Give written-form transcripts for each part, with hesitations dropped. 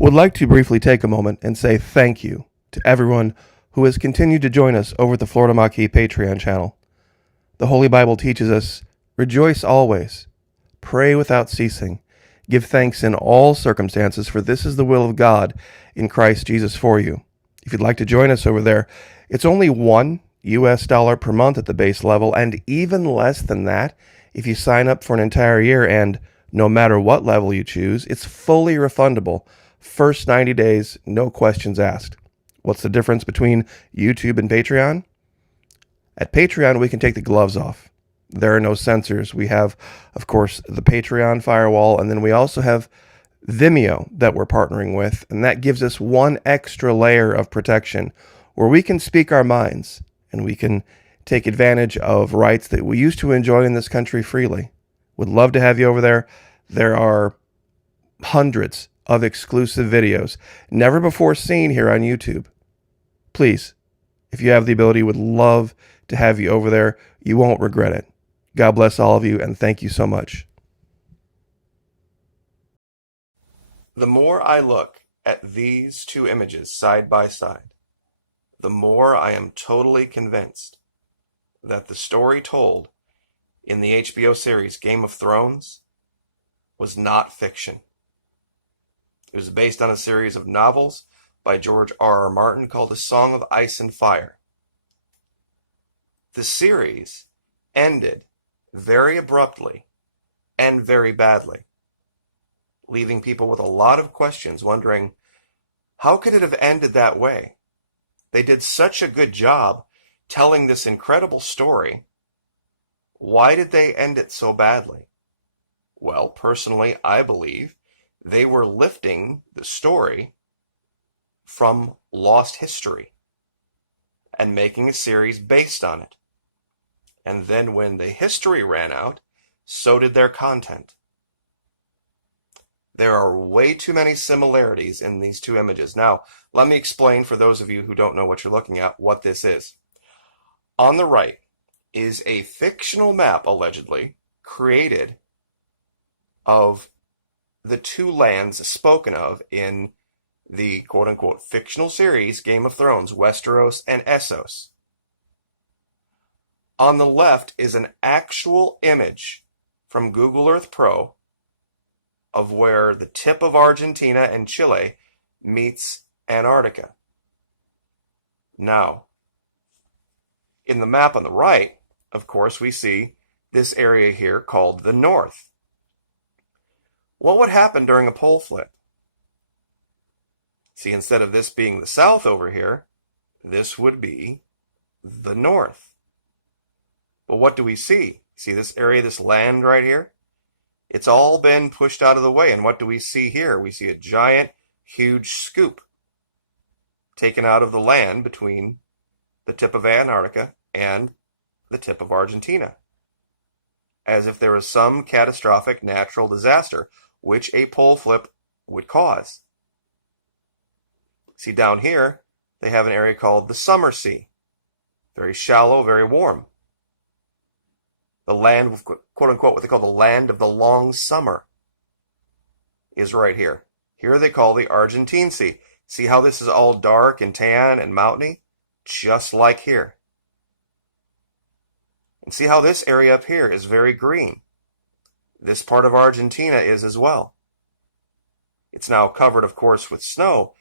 Would like to briefly take a moment and say thank you to everyone who has continued to join us over at the Florida Maquis Patreon channel. The Holy Bible teaches us, rejoice always, pray without ceasing, give thanks in all circumstances, for this is the will of God in Christ Jesus for you. If you'd like to join us over there, it's only $1 per month at the base level, and even less than that if you sign up for an entire year, and no matter what level you choose, it's fully refundable. First 90 days, no questions asked. What's the difference between YouTube and Patreon? At Patreon, we can take the gloves off. There are no censors. We have, of course, the Patreon firewall, and then we also have Vimeo that we're partnering with, and that gives us one extra layer of protection where we can speak our minds and we can take advantage of rights that we used to enjoy in this country freely. Would love to have you over there. There are hundreds of exclusive videos never before seen here on YouTube. Please, if you have the ability, would love to have you over there. You won't regret it. God bless all of you, and thank you so much. The more I look at these two images side by side, the more I am totally convinced that the story told in the HBO series Game of Thrones was not fiction. It was based on a series of novels by George R.R. Martin called A Song of Ice and Fire. The series ended very abruptly and very badly, leaving people with a lot of questions, wondering, how could it have ended that way? They did such a good job telling this incredible story. Why did they end it so badly? Well, personally, I believe they were lifting the story from lost history and making a series based on it. And then when the history ran out, so did their content. There are way too many similarities in these two images. Now, let me explain for those of you who don't know what you're looking at, what this is. On the right is a fictional map, allegedly, created of the two lands spoken of in the quote-unquote fictional series Game of Thrones, Westeros and Essos. On the left is an actual image from Google Earth Pro of where the tip of Argentina and Chile meets Antarctica. Now, in the map on the right, of course, we see this area here called the North. What would happen during a pole flip? See, instead of this being the South over here, this would be the North. But what do we see? See this area, this land right here? It's all been pushed out of the way. And what do we see here? We see a giant, huge scoop taken out of the land between the tip of Antarctica and the tip of Argentina, as if there was some catastrophic natural disaster, which a pole flip would cause. See, down here, they have an area called the Summer Sea. Very shallow, very warm. The land, quote-unquote, what they call the land of the long summer, is right here. Here they call the Argentine Sea. See how this is all dark and tan and mountainy? Just like here. And see how this area up here is very green. This part of Argentina is as well. It's now covered, of course, with snow,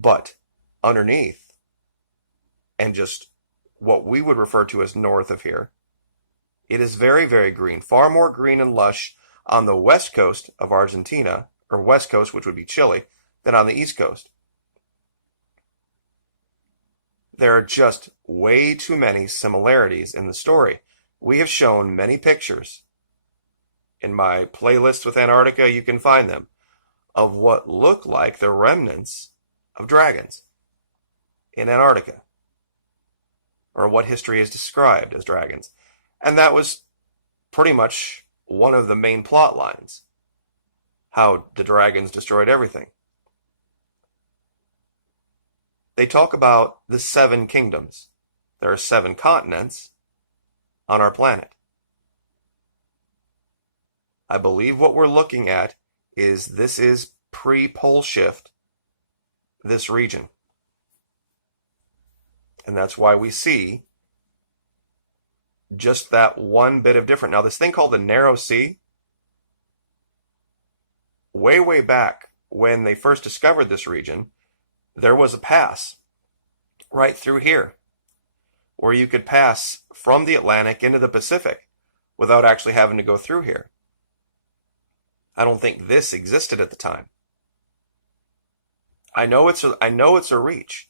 but underneath, and just what we would refer to as north of here, it is very, very green, far more green and lush on the west coast of Argentina, or west coast, which would be Chile, than on the east coast. There are just way too many similarities in the story. We have shown many pictures. In my playlist with Antarctica, you can find them, of what look like the remnants of dragons in Antarctica, or what history is described as dragons. And that was pretty much one of the main plot lines, how the dragons destroyed everything. They talk about the 7 kingdoms. There are 7 continents on our planet. I believe what we're looking at is this is pre-pole shift this region. And that's why we see just that one bit of different. Now, this thing called the Narrow Sea, way, way back when they first discovered this region, there was a pass right through here where you could pass from the Atlantic into the Pacific without actually having to go through here. I don't think this existed at the time. I know it's a reach,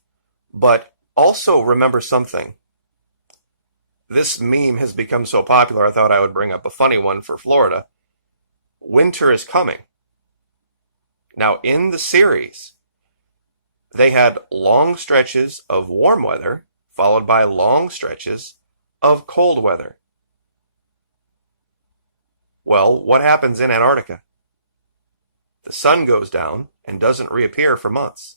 but also remember something. This meme has become so popular, I thought I would bring up a funny one for Florida. Winter is coming. Now, in the series, they had long stretches of warm weather, followed by long stretches of cold weather. Well, what happens in Antarctica? The sun goes down and doesn't reappear for months.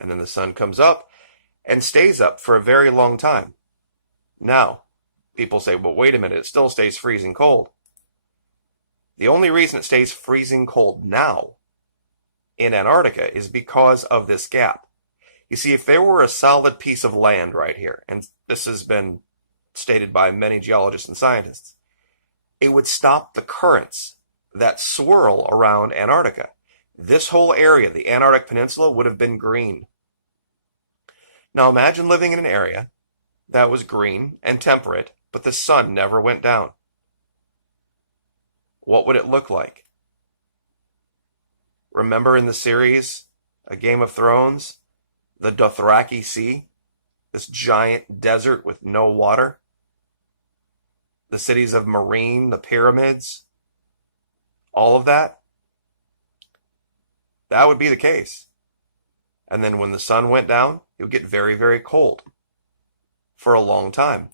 And then the sun comes up and stays up for a very long time. Now, people say, well, wait a minute, it still stays freezing cold. The only reason it stays freezing cold now in Antarctica is because of this gap. You see, if there were a solid piece of land right here, and this has been stated by many geologists and scientists, it would stop the currents that swirl around Antarctica. This whole area, the Antarctic Peninsula, would have been green. Now imagine living in an area that was green and temperate, but the sun never went down. What would it look like? Remember in the series, A Game of Thrones, the Dothraki Sea, this giant desert with no water? The cities of Marine, the pyramids, all of that? That would be the case. And then when the sun went down, it would get very, very cold for a long time.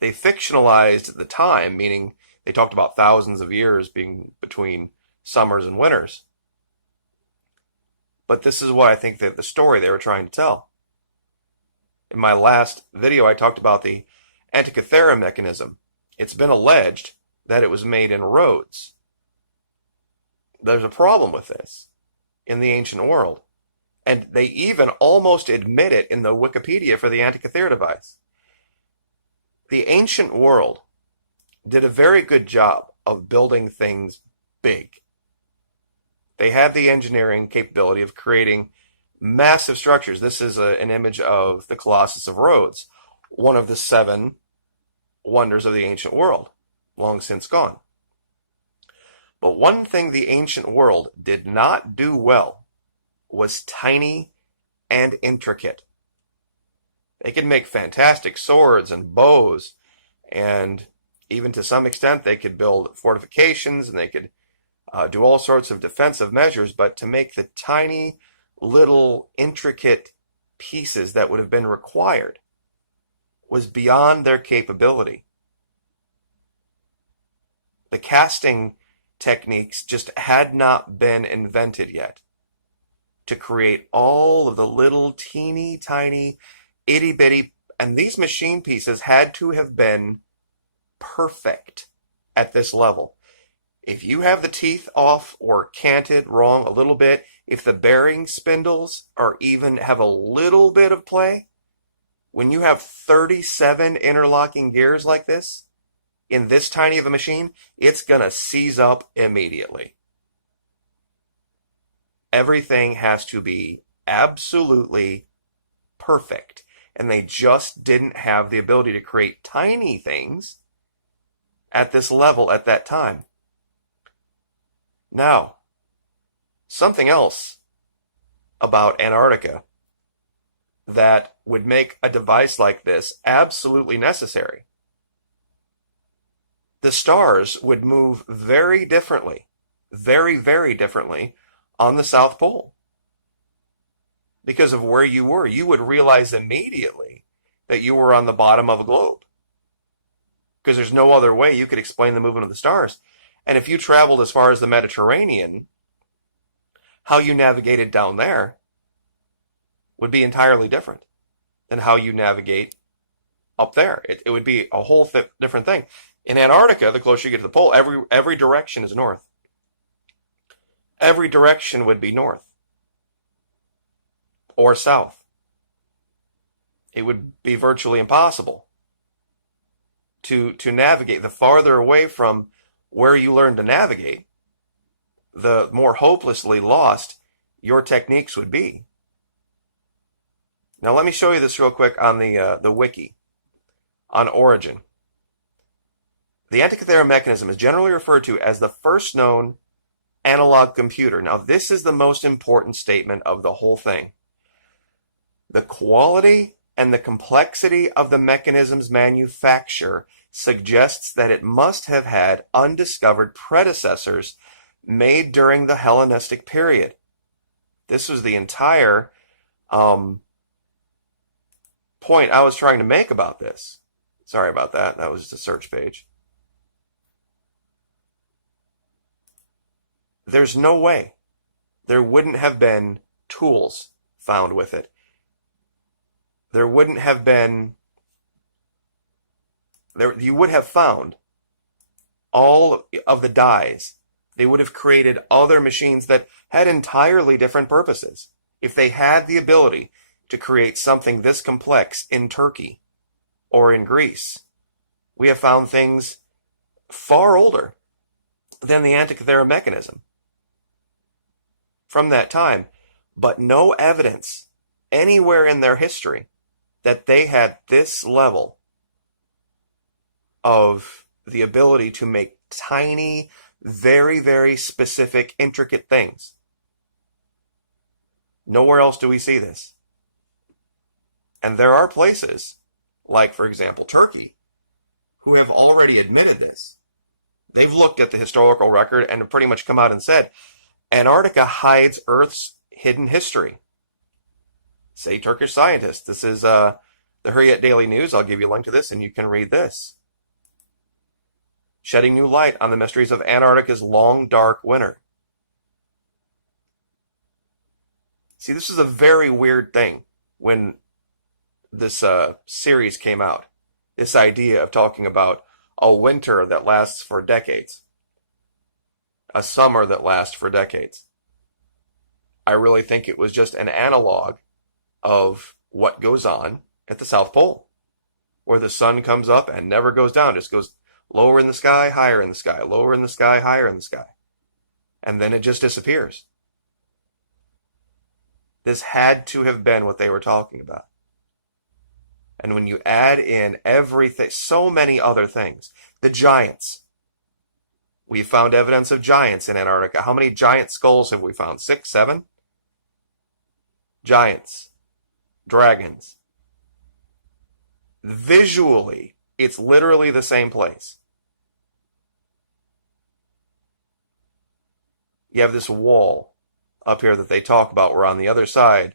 They fictionalized the time, meaning they talked about thousands of years being between summers and winters. But this is what I think that the story they were trying to tell. In my last video, I talked about the Antikythera mechanism. It's been alleged that it was made in Rhodes. There's a problem with this in the ancient world. And they even almost admit it in the Wikipedia for the Antikythera device. The ancient world did a very good job of building things big. They had the engineering capability of creating massive structures. This is an image of the Colossus of Rhodes, one of the 7 wonders of the ancient world, long since gone. But one thing the ancient world did not do well was tiny and intricate. They could make fantastic swords and bows, and even to some extent they could build fortifications and they could do all sorts of defensive measures, but to make the tiny little intricate pieces that would have been required was beyond their capability. The casting techniques just had not been invented yet to create all of the little teeny tiny itty bitty, and these machine pieces had to have been perfect at this level. If you have the teeth off or canted wrong a little bit, if the bearing spindles are even have a little bit of play, when you have 37 interlocking gears like this in this tiny of a machine, it's gonna seize up immediately. Everything has to be absolutely perfect. And they just didn't have the ability to create tiny things at this level at that time. Now, something else about Antarctica that would make a device like this absolutely necessary. The stars would move very differently, very, very differently on the South Pole. Because of where you were, you would realize immediately that you were on the bottom of a globe. Because there's no other way you could explain the movement of the stars. And if you traveled as far as the Mediterranean, how you navigated down there would be entirely different than how you navigate up there. It would be a whole different thing. In Antarctica, the closer you get to the pole, every direction is north. every direction would be north or south. It would be virtually impossible to navigate. The farther away from where you learn to navigate, the more hopelessly lost your techniques would be. Now let me show you this real quick on the wiki on origin. The Antikythera mechanism is generally referred to as the first known analog computer. Now this is the most important statement of the whole thing. The quality and the complexity of the mechanism's manufacture suggests that it must have had undiscovered predecessors made during the Hellenistic period. This was the entire point I was trying to make about this. Sorry about that. That was just a search page. There's no way there wouldn't have been tools found with it. There wouldn't have been, you would have found all of the dyes. They would have created other machines that had entirely different purposes. If they had the ability to create something this complex in Turkey or in Greece, we have found things far older than the Antikythera mechanism from that time, but no evidence anywhere in their history that they had this level of the ability to make tiny, very, very specific, intricate things. Nowhere else do we see this. And there are places, like, for example, Turkey, who have already admitted this. They've looked at the historical record and have pretty much come out and said, Antarctica hides Earth's hidden history. Say Turkish scientists. This is the Hurriyet Daily News. I'll give you a link to this and you can read this. Shedding new light on the mysteries of Antarctica's long, dark winter. See, this is a very weird thing when this series came out. This idea of talking about a winter that lasts for decades. A summer that lasts for decades. I really think it was just an analog of what goes on at the South Pole, where the sun comes up and never goes down, just goes lower in the sky, higher in the sky, lower in the sky, higher in the sky. And then it just disappears. This had to have been what they were talking about. And when you add in everything, so many other things, the giants. We found evidence of giants in Antarctica. How many giant skulls have we found? 6, 7? Giants. Dragons. Visually, it's literally the same place. You have this wall up here that they talk about, where on the other side,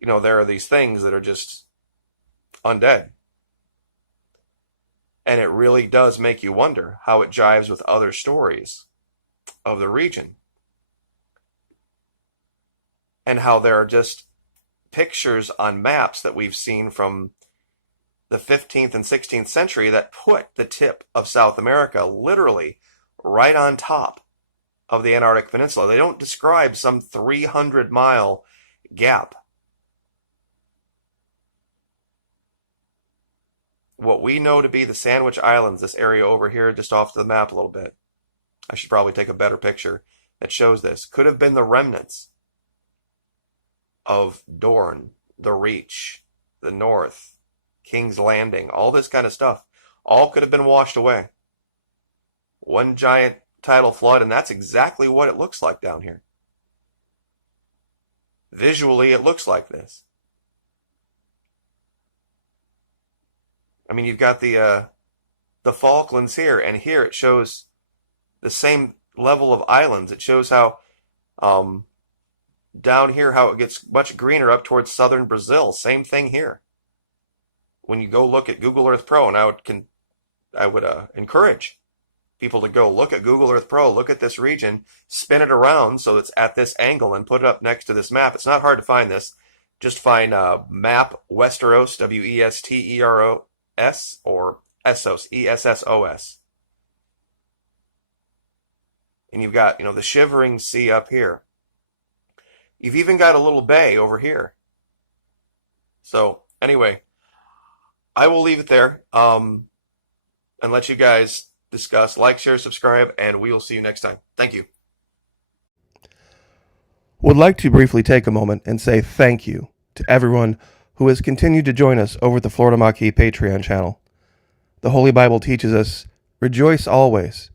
there are these things that are just undead. And it really does make you wonder how it jives with other stories of the region. And how there are just pictures on maps that we've seen from the 15th and 16th century that put the tip of South America literally right on top of the Antarctic Peninsula. They don't describe some 300-mile gap. What we know to be the Sandwich Islands, this area over here just off the map a little bit. I should probably take a better picture that shows this. Could have been the remnants of Dorne, the Reach, the North, King's Landing, all this kind of stuff. All could have been washed away. One giant tidal flood, and that's exactly what it looks like down here. Visually, it looks like this. I mean, you've got the Falklands here, and here it shows the same level of islands. It shows how down here how it gets much greener up towards southern Brazil. Same thing here. When you go look at Google Earth Pro, and I would encourage people to go look at Google Earth Pro, look at this region, spin it around so it's at this angle, and put it up next to this map. It's not hard to find this. Just find map Westeros, Westeros, or Essos, Essos. and you've got, the shivering sea up here. You've even got a little bay over here. So anyway, I will leave it there and let you guys discuss. Like, share, subscribe, and we will see you next time. Thank you. Would like to briefly take a moment and say thank you to everyone who has continued to join us over at the Florida Maquis Patreon channel. The Holy Bible teaches us, rejoice always,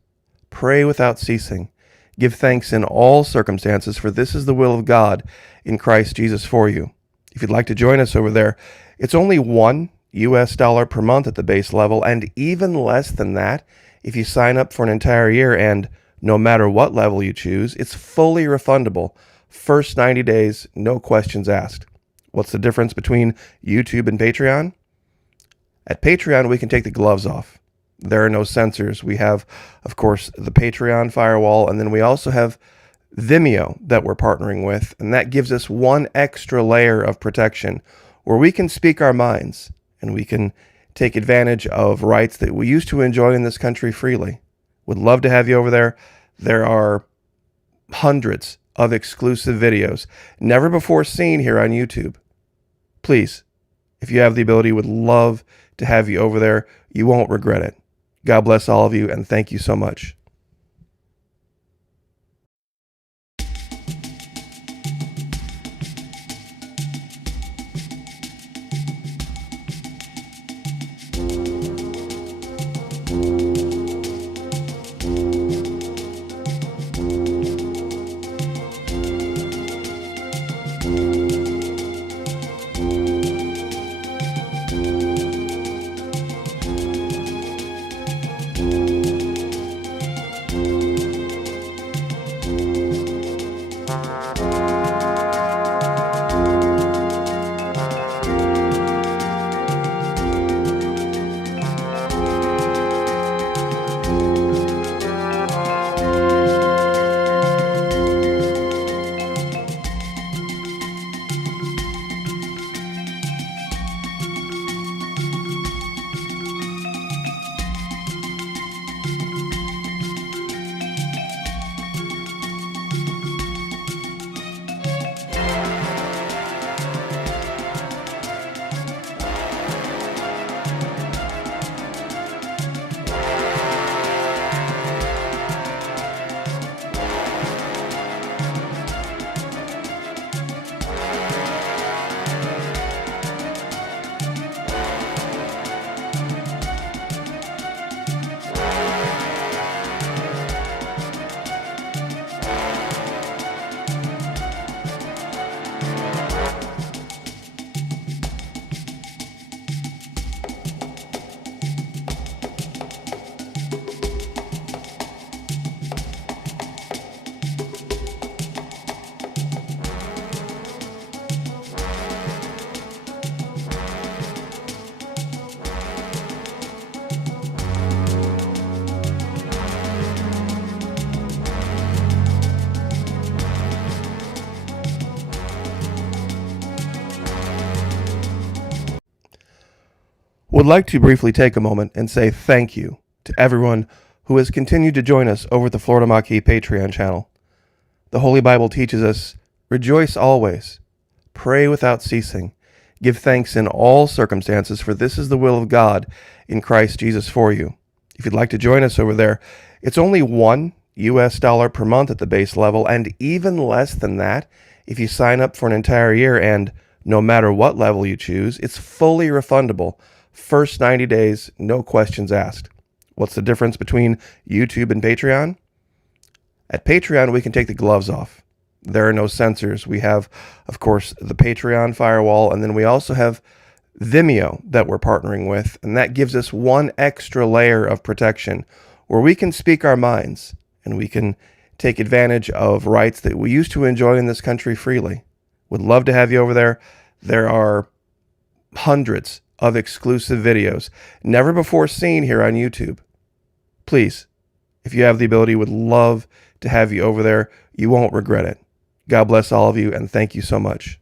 pray without ceasing, give thanks in all circumstances, for this is the will of God in Christ Jesus for you. If you'd like to join us over there, it's only $1 per month at the base level, and even less than that if you sign up for an entire year, and no matter what level you choose, it's fully refundable. First 90 days, no questions asked. What's the difference between YouTube and Patreon? At Patreon, we can take the gloves off. There are no censors. We have, of course, the Patreon firewall, and then we also have Vimeo that we're partnering with, and that gives us one extra layer of protection where we can speak our minds and we can take advantage of rights that we used to enjoy in this country freely. Would love to have you over there. There are hundreds of exclusive videos never before seen here on YouTube. Please, if you have the ability, would love to have you over there. You won't regret it. God bless all of you, and thank you so much. Would like to briefly take a moment and say thank you to everyone who has continued to join us over at the Florida Maquis Patreon channel. The Holy Bible teaches us, rejoice always, pray without ceasing, give thanks in all circumstances, for this is the will of God in Christ Jesus for you. If you'd like to join us over there, it's only $1 per month at the base level, and even less than that if you sign up for an entire year, and no matter what level you choose, it's fully refundable. First 90 days, no questions asked. What's the difference between YouTube and Patreon? At Patreon, we can take the gloves off. There are no censors. We have, of course, the Patreon firewall, and then we also have Vimeo that we're partnering with, and that gives us one extra layer of protection where we can speak our minds and we can take advantage of rights that we used to enjoy in this country freely. Would love to have you over there. There are hundreds of exclusive videos never before seen here on YouTube. Please, if you have the ability, would love to have you over there. You won't regret it. God bless all of you, and thank you so much.